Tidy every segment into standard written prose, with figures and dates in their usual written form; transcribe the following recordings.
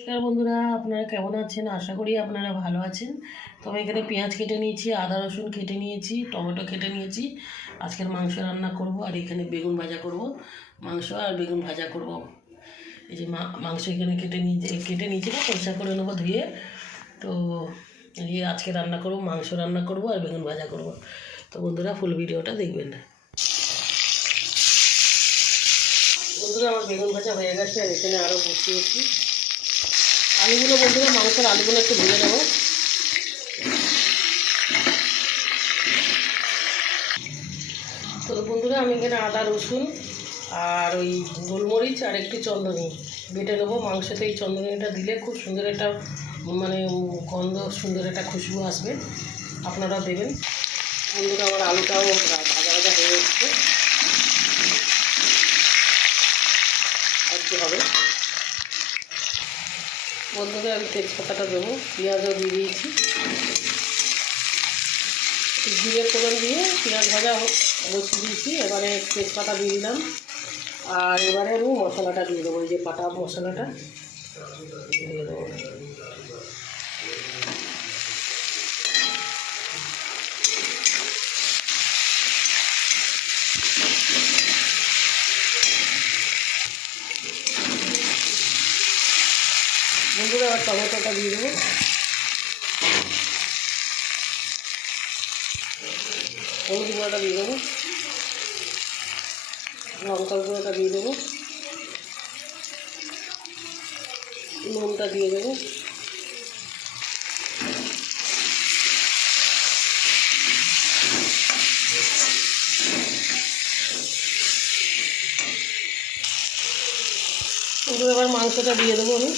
নমস্কার বন্ধুরা, আপনারা কেমন আছেন? আশা করি আপনারা ভালো আছেন। তবে এখানে পেঁয়াজ কেটে নিয়েছি, আদা রসুন কেটে নিয়েছি, টমেটো কেটে নিয়েছি। আজকের মাংস রান্না করব আর এখানে বেগুন ভাজা করব। মাংস আর বেগুন ভাজা করব। এই যে মাংস এখানে কেটে নিয়েছি না, পরিষ্কার করে নেবো ধুয়ে। তো এই আজকে রান্না করব, মাংস রান্না করব আর বেগুন ভাজা করব। তো বন্ধুরা ফুল ভিডিওটা দেখবেন না। বন্ধুরা আমার বেগুন ভাজা হয়ে গেছে আর এখানে আরও বসিয়েছি আলুগুলো। বন্ধুরা মাংসের আলুগুলো একটু ভেজে নেব। তো বন্ধুরা আমি এখানে আদা রসুন আর ওই গোলমরিচ আর একটু চন্দনী বেটে নেবো। মাংসতে এই চন্দনীটা দিলে খুব সুন্দর একটা গন্ধ, সুন্দর একটা খুশবু আসবে। আপনারাও দেবেন। বন্ধুরা আমার আলুটাও ভাজা ভাজা হয়ে যাচ্ছে, একটু হবে। বন্ধুরা আমি তেজপাতাটা দেবো, পেঁয়াজও দিয়ে দিয়েছি। জিরে ফোড়ন দিয়ে পেঁয়াজ ভাজা বসিয়ে দিয়েছি। এবারে তেজপাতা দিয়ে দিলাম আর এবারে আমি মশলাটা দিয়ে দেবো। এই যে বাটা মশলাটা দিয়ে দেবো। বন্ধুরা আবার টমেটোটা দিয়ে দেবো। হলুদ গুঁড়োটা দিয়ে দেবো, লঙ্কার গুঁড়োটা দিয়ে দেবো, নুনটা দিয়ে দেবো। এবার মাংসটা দিয়ে দেবো আমি।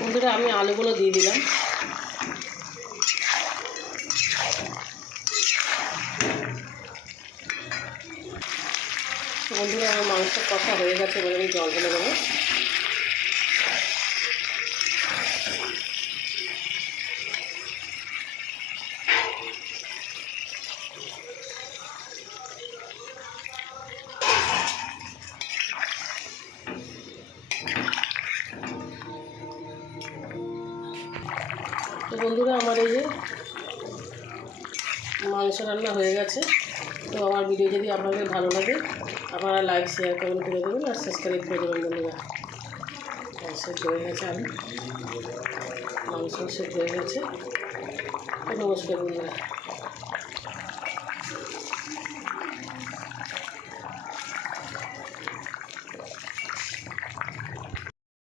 বন্ধুরা আমি আলুগুলো দিয়ে দিলাম। বন্ধুরা আমার মাংস কষা হয়ে গেছে, এবার আমি জল ঢেলে দেবো। তো বন্ধুরা আমার এই যে মাংস রান্না হয়ে গেছে। তো আমার ভিডিও যদি আপনাদের ভালো লাগে আপনারা লাইক শেয়ার কমেন্ট করে দেবেন আর সাবস্ক্রাইব করে দেবেন। বন্ধুরা সেদ্ধ হয়ে গেছে, আমি মাংস সেদ্ধ হয়ে গেছে। নমস্কার বন্ধুরা।